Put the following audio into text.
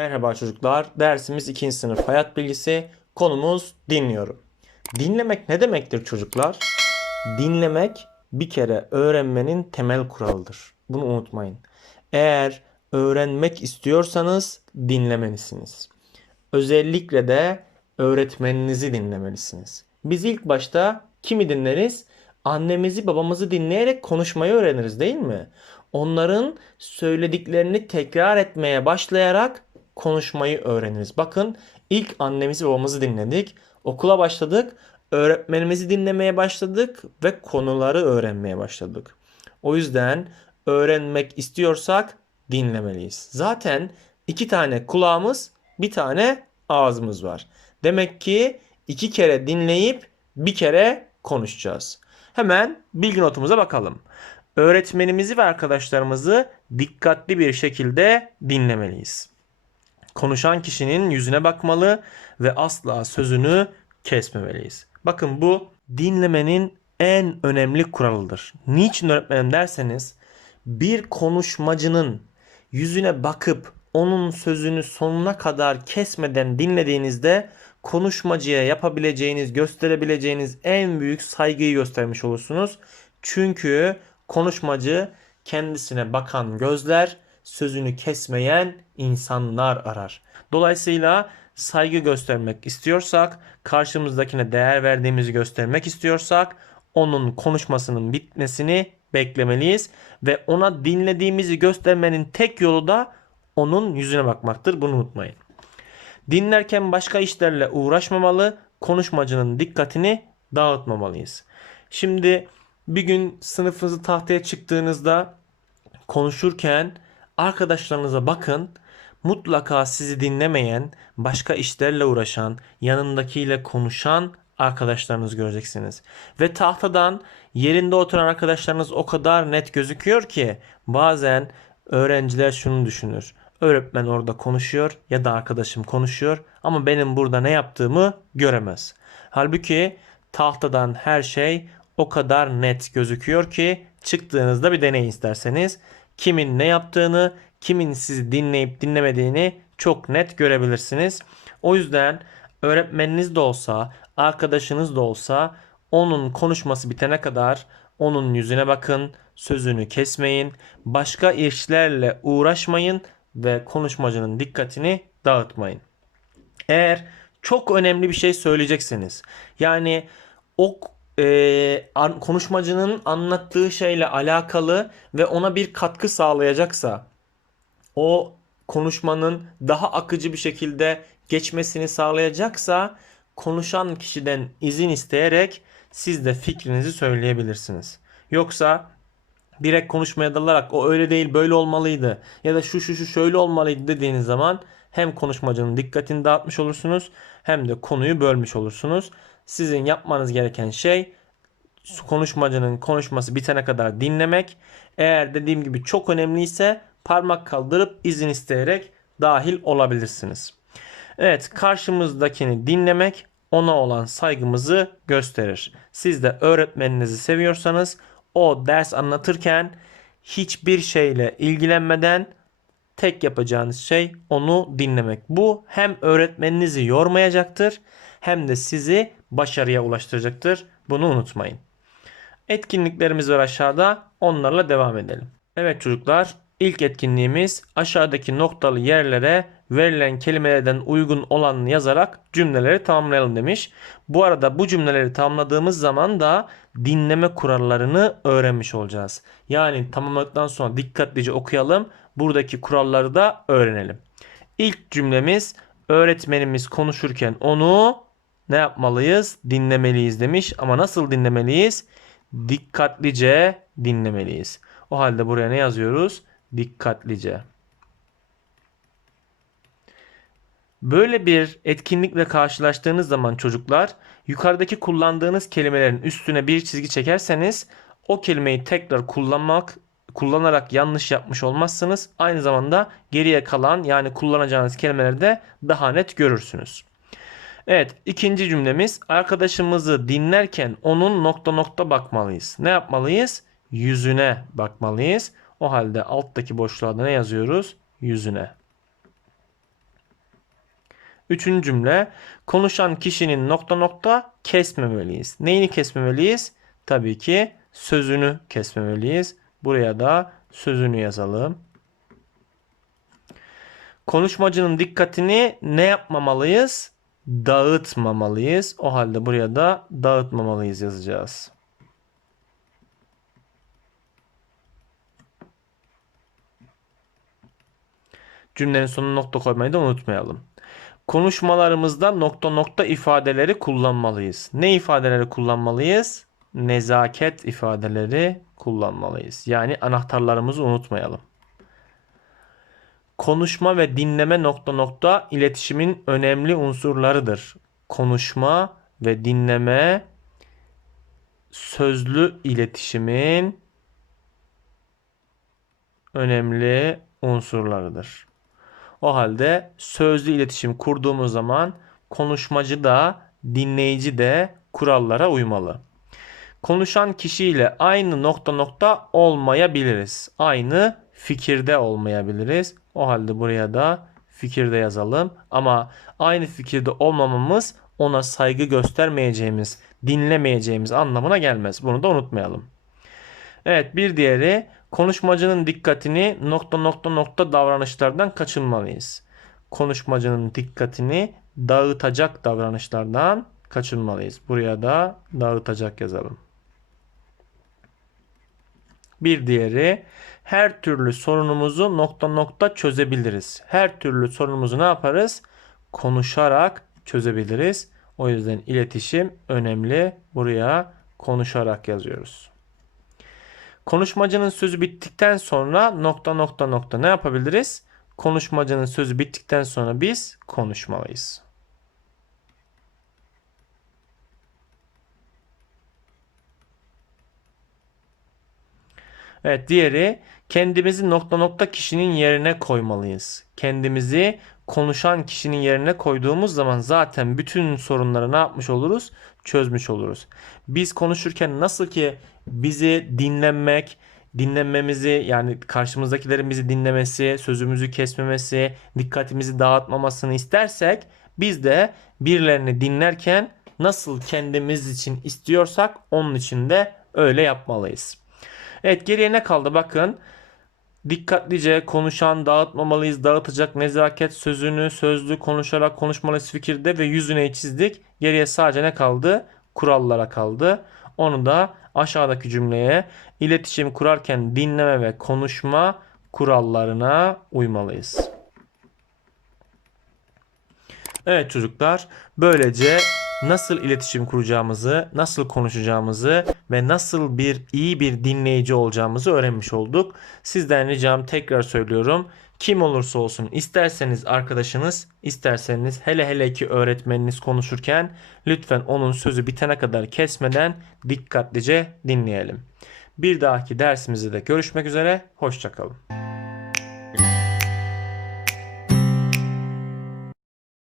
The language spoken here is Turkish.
Merhaba çocuklar. Dersimiz 2. sınıf hayat bilgisi. Konumuz dinliyorum. Dinlemek ne demektir çocuklar? Dinlemek bir kere öğrenmenin temel kuralıdır. Bunu unutmayın. Eğer öğrenmek istiyorsanız dinlemelisiniz. Özellikle de öğretmeninizi dinlemelisiniz. Biz ilk başta kimi dinleriz? Annemizi babamızı dinleyerek konuşmayı öğreniriz değil mi? Onların söylediklerini tekrar etmeye başlayarak konuşmayı öğreniriz. Bakın ilk annemizi babamızı dinledik. Okula başladık. Öğretmenimizi dinlemeye başladık ve konuları öğrenmeye başladık. O yüzden öğrenmek istiyorsak dinlemeliyiz. Zaten iki tane kulağımız, bir tane ağzımız var. Demek ki iki kere dinleyip bir kere konuşacağız. Hemen bilgi notumuza bakalım. Öğretmenimizi ve arkadaşlarımızı dikkatli bir şekilde dinlemeliyiz. Konuşan kişinin yüzüne bakmalı ve asla sözünü kesmemeliyiz. Bakın bu dinlemenin en önemli kuralıdır. Niçin öğretmenim derseniz bir konuşmacının yüzüne bakıp onun sözünü sonuna kadar kesmeden dinlediğinizde konuşmacıya yapabileceğiniz, gösterebileceğiniz en büyük saygıyı göstermiş olursunuz. Çünkü konuşmacı kendisine bakan gözler, sözünü kesmeyen insanlar arar. Dolayısıyla saygı göstermek istiyorsak, karşımızdakine değer verdiğimizi göstermek istiyorsak, onun konuşmasının bitmesini beklemeliyiz ve ona dinlediğimizi göstermenin tek yolu da onun yüzüne bakmaktır. Bunu unutmayın. Dinlerken başka işlerle uğraşmamalı, konuşmacının dikkatini dağıtmamalıyız. Şimdi bir gün sınıfınızı tahtaya çıktığınızda konuşurken arkadaşlarınıza bakın. Mutlaka sizi dinlemeyen, başka işlerle uğraşan, yanındakiyle konuşan arkadaşlarınızı göreceksiniz. Ve tahtadan yerinde oturan arkadaşlarınız o kadar net gözüküyor ki bazen öğrenciler şunu düşünür. Öğretmen orada konuşuyor ya da arkadaşım konuşuyor ama benim burada ne yaptığımı göremez. Halbuki tahtadan her şey o kadar net gözüküyor ki çıktığınızda bir deneyin isterseniz kimin ne yaptığını, kimin sizi dinleyip dinlemediğini çok net görebilirsiniz. O yüzden öğretmeniniz de olsa, arkadaşınız da olsa onun konuşması bitene kadar onun yüzüne bakın, sözünü kesmeyin, başka işlerle uğraşmayın ve konuşmacının dikkatini dağıtmayın. Eğer çok önemli bir şey söyleyeceksiniz. Yani o e, an, konuşmacının anlattığı şeyle alakalı ve ona bir katkı sağlayacaksa o konuşmanın daha akıcı bir şekilde geçmesini sağlayacaksa konuşan kişiden izin isteyerek siz de fikrinizi söyleyebilirsiniz. Yoksa direkt konuşmaya dalarak o öyle değil böyle olmalıydı ya da şu şu şu şöyle olmalıydı dediğiniz zaman hem konuşmacının dikkatini dağıtmış olursunuz hem de konuyu bölmüş olursunuz. Sizin yapmanız gereken şey konuşmacının konuşması bitene kadar dinlemek. Eğer dediğim gibi çok önemliyse parmak kaldırıp izin isteyerek dahil olabilirsiniz. Evet karşımızdakini dinlemek ona olan saygımızı gösterir. Siz de öğretmeninizi seviyorsanız o ders anlatırken hiçbir şeyle ilgilenmeden tek yapacağınız şey onu dinlemek. Bu hem öğretmeninizi yormayacaktır hem de sizi başarıya ulaştıracaktır. Bunu unutmayın. Etkinliklerimiz var aşağıda. Onlarla devam edelim. Evet çocuklar, ilk etkinliğimiz aşağıdaki noktalı yerlere verilen kelimelerden uygun olanını yazarak cümleleri tamamlayalım demiş. Bu arada bu cümleleri tamamladığımız zaman da dinleme kurallarını öğrenmiş olacağız. Yani tamamladıktan sonra dikkatlice okuyalım. Buradaki kuralları da öğrenelim. İlk cümlemiz öğretmenimiz konuşurken onu ne yapmalıyız? Dinlemeliyiz demiş. Ama nasıl dinlemeliyiz? Dikkatlice dinlemeliyiz. O halde buraya ne yazıyoruz? Dikkatlice. Böyle bir etkinlikle karşılaştığınız zaman çocuklar yukarıdaki kullandığınız kelimelerin üstüne bir çizgi çekerseniz o kelimeyi tekrar kullanmak kullanarak yanlış yapmış olmazsınız. Aynı zamanda geriye kalan yani kullanacağınız kelimeleri de daha net görürsünüz. Evet ikinci cümlemiz arkadaşımızı dinlerken onun nokta nokta bakmalıyız. Ne yapmalıyız? Yüzüne bakmalıyız. O halde alttaki boşluğa ne yazıyoruz? Yüzüne. Üçüncü cümle konuşan kişinin nokta nokta kesmemeliyiz. Neyini kesmemeliyiz? Tabii ki sözünü kesmemeliyiz. Buraya da sözünü yazalım. Konuşmacının dikkatini ne yapmamalıyız? Dağıtmamalıyız. O halde buraya da dağıtmamalıyız yazacağız. Cümlenin sonuna nokta koymayı da unutmayalım. Konuşmalarımızda nokta nokta ifadeleri kullanmalıyız. Ne ifadeleri kullanmalıyız? Nezaket ifadeleri kullanmalıyız. Yani anahtarlarımızı unutmayalım. Konuşma ve dinleme nokta nokta iletişimin önemli unsurlarıdır. Konuşma ve dinleme sözlü iletişimin önemli unsurlarıdır. O halde sözlü iletişim kurduğumuz zaman konuşmacı da dinleyici de kurallara uymalı. Konuşan kişiyle aynı nokta nokta olmayabiliriz. Aynı fikirde olmayabiliriz. O halde buraya da fikirde yazalım. Ama aynı fikirde olmamamız ona saygı göstermeyeceğimiz, dinlemeyeceğimiz anlamına gelmez. Bunu da unutmayalım. Evet bir diğeri konuşmacının dikkatini nokta nokta nokta davranışlardan kaçınmalıyız. Konuşmacının dikkatini dağıtacak davranışlardan kaçınmalıyız. Buraya da dağıtacak yazalım. Bir diğeri her türlü sorunumuzu nokta nokta çözebiliriz. Her türlü sorunumuzu ne yaparız? Konuşarak çözebiliriz. O yüzden iletişim önemli. Buraya konuşarak yazıyoruz. Konuşmacının sözü bittikten sonra nokta nokta nokta ne yapabiliriz? Konuşmacının sözü bittikten sonra biz konuşmalıyız. Evet diğeri kendimizi nokta nokta kişinin yerine koymalıyız. Kendimizi konuşan kişinin yerine koyduğumuz zaman zaten bütün sorunları ne yapmış oluruz? Çözmüş oluruz. Biz konuşurken nasıl ki bizi dinlemek, dinlenmemizi yani karşımızdakilerin bizi dinlemesi, sözümüzü kesmemesi, dikkatimizi dağıtmamasını istersek biz de birilerini dinlerken nasıl kendimiz için istiyorsak onun için de öyle yapmalıyız. Evet geriye ne kaldı bakın. Dikkatlice konuşan dağıtmamalıyız. Dağıtacak nezaket sözünü sözlü konuşarak konuşmalıyız fikirde ve yüzüne çizdik. Geriye sadece ne kaldı? Kurallara kaldı. Onu da aşağıdaki cümleye iletişim kurarken dinleme ve konuşma kurallarına uymalıyız. Evet çocuklar böylece nasıl iletişim kuracağımızı, nasıl konuşacağımızı ve nasıl bir iyi bir dinleyici olacağımızı öğrenmiş olduk. Sizden ricam tekrar söylüyorum. Kim olursa olsun isterseniz arkadaşınız, isterseniz hele hele ki öğretmeniniz konuşurken lütfen onun sözü bitene kadar kesmeden dikkatlice dinleyelim. Bir dahaki dersimizde de görüşmek üzere. Hoşçakalın.